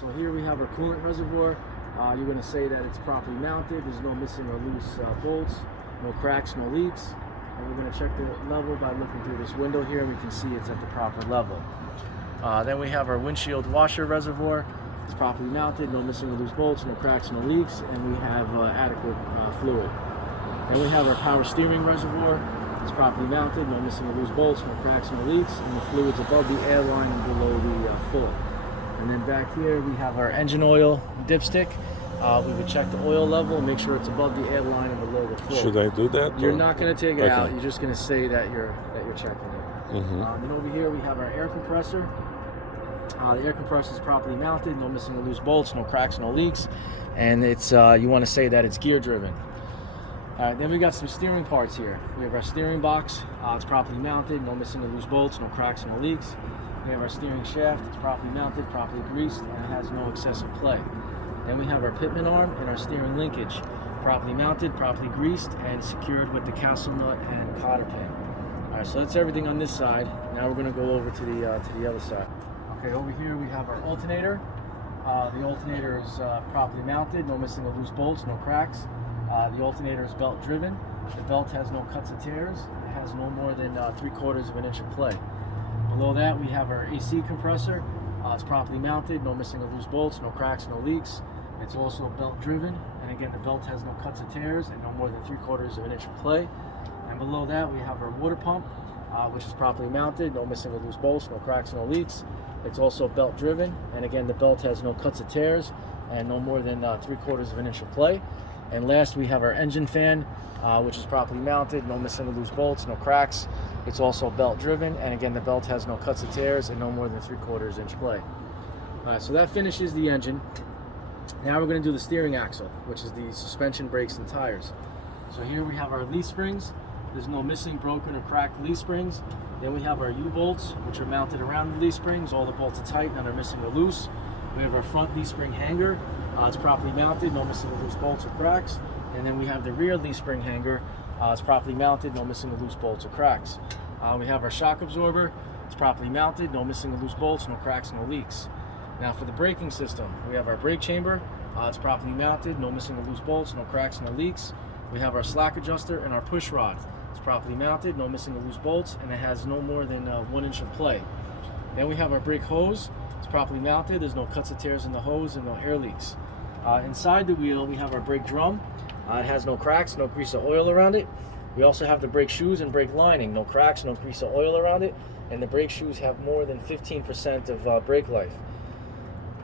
So here we have our coolant reservoir. You're going to say that it's properly mounted. There's no missing or loose bolts, no cracks, no leaks. And we're going to check the level by looking through this window here. We can see it's at the proper level. Then we have our windshield washer reservoir. It's properly mounted, no missing or loose bolts, no cracks, no leaks, and we have adequate fluid. Then we have our power steering reservoir. It's properly mounted, no missing or loose bolts, no cracks, no leaks, and the fluid's above the air line and below the full. And then back here we have our engine oil dipstick. We would check the oil level and make sure it's above the air line and below the full. Should I do that? You're not going to take it out. You're just going to say that you're checking it. Mm-hmm. Then over here we have our air compressor. The air compressor is properly mounted, no missing or loose bolts, no cracks, no leaks, and it's you want to say that it's gear driven. All right, then we got some steering parts here. We have our steering box. It's properly mounted, no missing or loose bolts, no cracks, no leaks. We have our steering shaft. It's properly mounted, properly greased, and it has no excessive play. Then we have our pitman arm and our steering linkage, properly mounted, properly greased, and secured with the castle nut and cotter pin. All right, so that's everything on this side. Now we're going to go over to the other side. Okay, over here we have our alternator. The alternator is properly mounted, no missing or loose bolts, no cracks. The alternator is belt driven. The belt has no cuts or tears. It has no more than 3/4 of an inch of play. Below that we have our AC compressor. It's properly mounted, no missing or loose bolts, no cracks, no leaks. It's also belt driven, and again the belt has no cuts or tears and no more than 3/4 of an inch of play. And below that we have our water pump, which is properly mounted, no missing or loose bolts, no cracks, no leaks. It's also belt driven, and again the belt has no cuts or tears and no more than 3/4 of an inch of play. And last we have our engine fan, which is properly mounted, no missing or loose bolts, no cracks. It's also belt driven, and again the belt has no cuts or tears and no more than 3/4 inch play. All right, so that finishes the engine. Now we're going to do the steering axle, which is the suspension, brakes, and tires. So here we have our leaf springs. There's no missing, broken, or cracked leaf springs. Then we have our U-bolts, which are mounted around the leaf springs. All the bolts are tight, none are missing or loose. We have our front leaf spring hanger. It's properly mounted, no missing or loose bolts or cracks. And then we have the rear leaf spring hanger. It's properly mounted, no missing or loose bolts or cracks. We have our shock absorber. It's properly mounted, no missing or loose bolts, no cracks, no leaks. Now for the braking system, we have our brake chamber. It's properly mounted, no missing or loose bolts, no cracks, no leaks. We have our slack adjuster and our push rod. It's properly mounted, no missing or loose bolts, and it has no more than 1 inch of play. Then we have our brake hose. It's properly mounted. There's no cuts or tears in the hose and no air leaks. Inside the wheel, we have our brake drum. It has no cracks, no grease or oil around it. We also have the brake shoes and brake lining. No cracks, no grease or oil around it. And the brake shoes have more than 15% of brake life.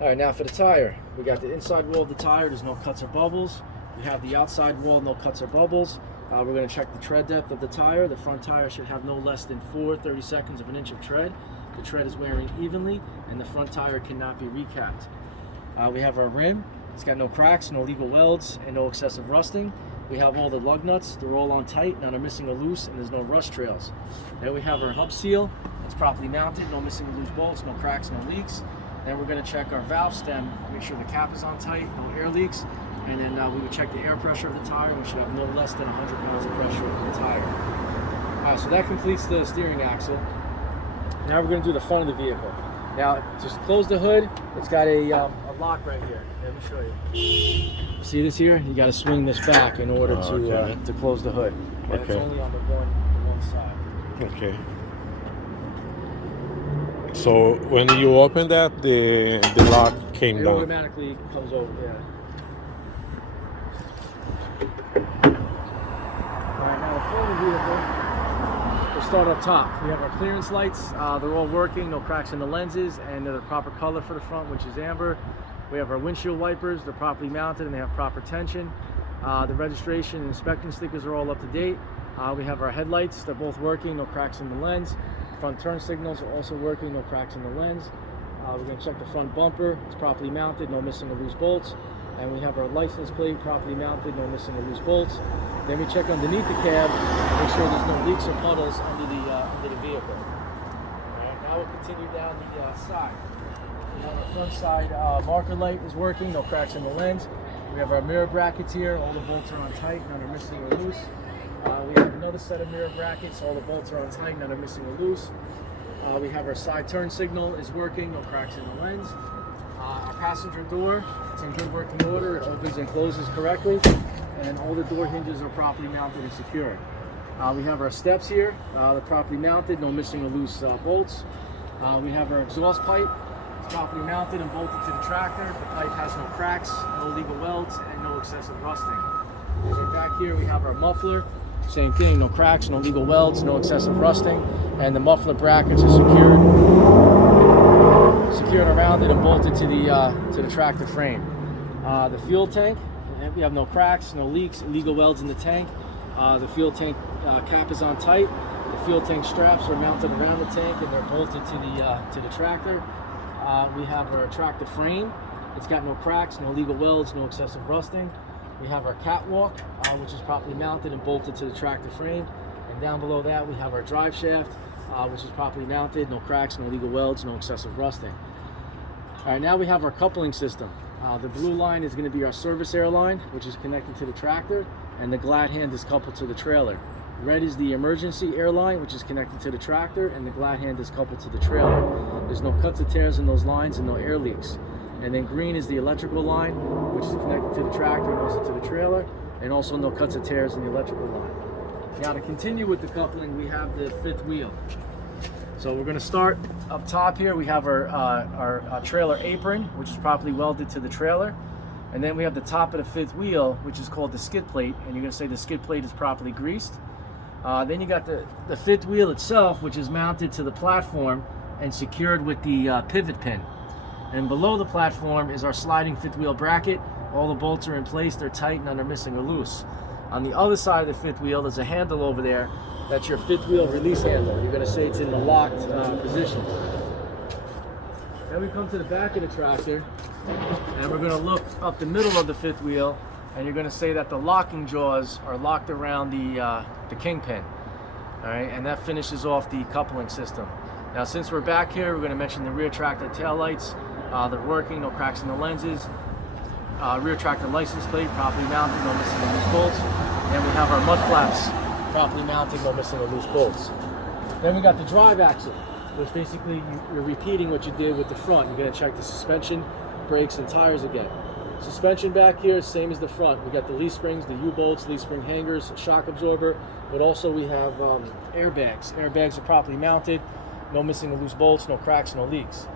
All right, now for the tire. We got the inside wall of the tire. There's no cuts or bubbles. We have the outside wall, no cuts or bubbles. We're going to check the tread depth of the tire. The front tire should have no less than 4/32 of an inch of tread. The tread is wearing evenly, and the front tire cannot be recapped. We have our rim. It's got no cracks, no legal welds, and no excessive rusting. We have all the lug nuts. They're all on tight, none are missing or loose, and there's no rust trails. Then we have our hub seal. It's properly mounted, no missing or loose bolts, no cracks, no leaks. Then we're going to check our valve stem, make sure the cap is on tight, no air leaks. And then we would check the air pressure of the tire. We should have no less than 100 pounds of pressure in the tire. All right, so that completes the steering axle. Now we're going to do the front of the vehicle. Now, just close the hood. It's got a lock right here. Let me show you. See this here? You got to swing this back in order to close the hood. And it's only on the one side. Okay. So when you open that, the lock came down. It automatically comes over. Yeah. Alright, now the front of the vehicle, we'll start up top. We have our clearance lights. They're all working, no cracks in the lenses, and they're the proper color for the front, which is amber. We have our windshield wipers. They're properly mounted and they have proper tension. The registration and inspection stickers are all up to date. We have our headlights. They're both working, no cracks in the lens. Front turn signals are also working, no cracks in the lens. We're going to check the front bumper. It's properly mounted, no missing or loose bolts. And we have our license plate properly mounted, no missing or loose bolts. Then we check underneath the cab, make sure there's no leaks or puddles under the vehicle. All right, now we'll continue down the side. On the front side, marker light is working, no cracks in the lens. We have our mirror brackets here. All the bolts are on tight, none are missing or loose. We have another set of mirror brackets. All the bolts are on tight, none are missing or loose. We have our side turn signal is working, no cracks in the lens. Our passenger door, it's in good working order, it opens and closes correctly, and all the door hinges are properly mounted and secured. We have our steps here, they're properly mounted, no missing or loose bolts. We have our exhaust pipe, it's properly mounted and bolted to the tractor. The pipe has no cracks, no legal welds, and no excessive rusting. And then back here we have our muffler, same thing, no cracks, no legal welds, no excessive rusting, and the muffler brackets are secured around it and bolted to the tractor frame. The fuel tank, we have no cracks, no leaks, illegal welds in the tank. The fuel tank cap is on tight. The fuel tank straps are mounted around the tank and they're bolted to the tractor. We have our tractor frame. It's got no cracks, no legal welds, no excessive rusting. We have our catwalk, which is properly mounted and bolted to the tractor frame. And down below that, we have our drive shaft, which is properly mounted, no cracks, no legal welds, no excessive rusting. All right, now we have our coupling system. The blue line is going to be our service air line, which is connected to the tractor, and the glad hand is coupled to the trailer. Red is the emergency air line, which is connected to the tractor, and the glad hand is coupled to the trailer. There's no cuts or tears in those lines and no air leaks. And then green is the electrical line, which is connected to the tractor and also to the trailer, and also no cuts or tears in the electrical line. Now to continue with the coupling, we have the fifth wheel. So we're going to start up top here. We have our trailer apron, which is properly welded to the trailer. And then we have the top of the fifth wheel, which is called the skid plate, and you're going to say the skid plate is properly greased. Then you got the fifth wheel itself, which is mounted to the platform and secured with the pivot pin. And below the platform is our sliding fifth wheel bracket. All the bolts are in place, they're tight, none are missing or loose. On the other side of the fifth wheel, there's a handle over there. That's your fifth wheel release handle. You're going to say it's in the locked position. Then we come to the back of the tractor, and we're going to look up the middle of the fifth wheel, and you're going to say that the locking jaws are locked around the kingpin. All right, and that finishes off the coupling system. Now, since we're back here, we're going to mention the rear tractor tail lights. They're working, no cracks in the lenses. Rear tractor license plate, properly mounted, no missing or loose bolts. And we have our mud flaps, properly mounted, no missing or loose bolts. Then we got the drive axle, which basically you're repeating what you did with the front. You're going to check the suspension, brakes, and tires again. Suspension back here, same as the front. We got the leaf springs, the U-bolts, leaf spring hangers, shock absorber, but also we have airbags. Airbags are properly mounted, no missing or loose bolts, no cracks, no leaks.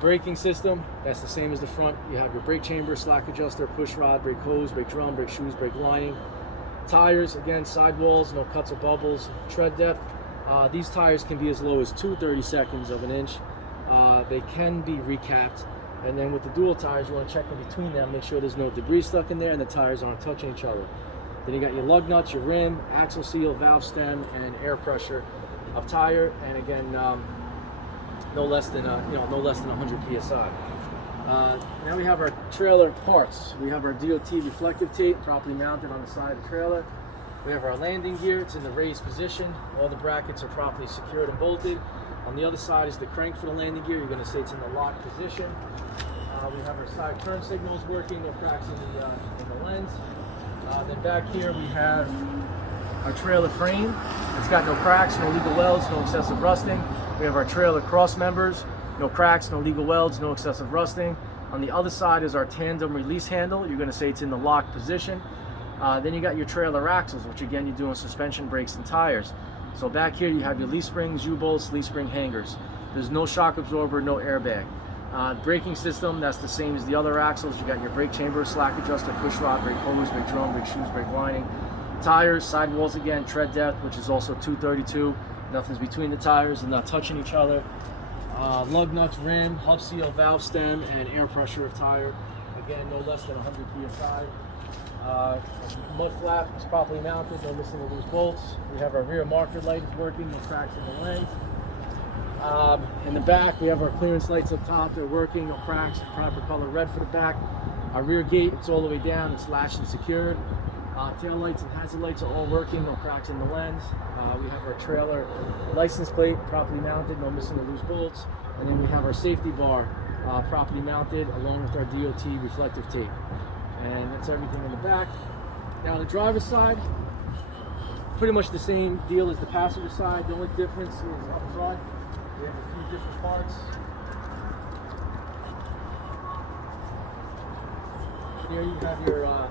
Braking system, that's the same as the front. You have your brake chamber, slack adjuster, push rod, brake hose, brake drum, brake shoes, brake lining. Tires, again, sidewalls, no cuts or bubbles. Tread depth, these tires can be as low as 2/32 of an inch. They can be recapped. And then with the dual tires, you want to check in between them, make sure there's no debris stuck in there and the tires aren't touching each other. Then you got your lug nuts, your rim, axle seal, valve stem, and air pressure of tire. And again, no less than 100 psi. Now we have our trailer parts. We have our DOT reflective tape properly mounted on the side of the trailer. We have our landing gear. It's in the raised position. All the brackets are properly secured and bolted. On the other side is the crank for the landing gear. You're going to say it's in the locked position. We have our side turn signals working, no cracks in the lens. Then back here we have our trailer frame. It's got no cracks, no legal welds, no excessive rusting. We have our trailer cross members, no cracks, no legal welds, no excessive rusting. On the other side is our tandem release handle. You're going to say it's in the locked position. Then you got your trailer axles, which again you're doing suspension, brakes, and tires. So back here you have your leaf springs, U-bolts, leaf spring hangers. There's no shock absorber, no airbag. Braking system, that's the same as the other axles. You got your brake chamber, slack adjuster, push rod, brake hose, brake drum, brake shoes, brake lining. Tires, sidewalls again, tread depth, which is also 2/32. Nothing's between the tires and not touching each other. Lug nuts, rim, hub seal, valve stem, and air pressure of tire. Again, no less than 100 psi. Mud flap is properly mounted, no missing or loose bolts. We have our rear marker light is working, no cracks in the lens. In the back, we have our clearance lights up top. They're working, no cracks, proper color red for the back. Our rear gate, it's all the way down, it's latched and secured. Tail lights and hazard lights are all working, no cracks in the lens. We have our trailer license plate properly mounted, no missing or loose bolts. And then we have our safety bar properly mounted along with our DOT reflective tape. And that's everything in the back. Now on the driver's side, pretty much the same deal as the passenger side. The only difference is up front. We have a few different parts. Here you have your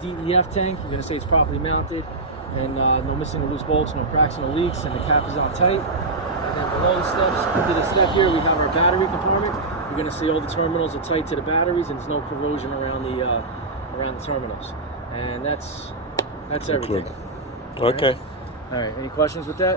DEF tank. You're going to say it's properly mounted, and no missing or loose bolts, no cracks, no leaks, and the cap is on tight. And then below the steps, under the step here, we have our battery compartment. You're going to see all the terminals are tight to the batteries, and there's no corrosion around the terminals. And that's everything. Okay. All right. Any questions with that?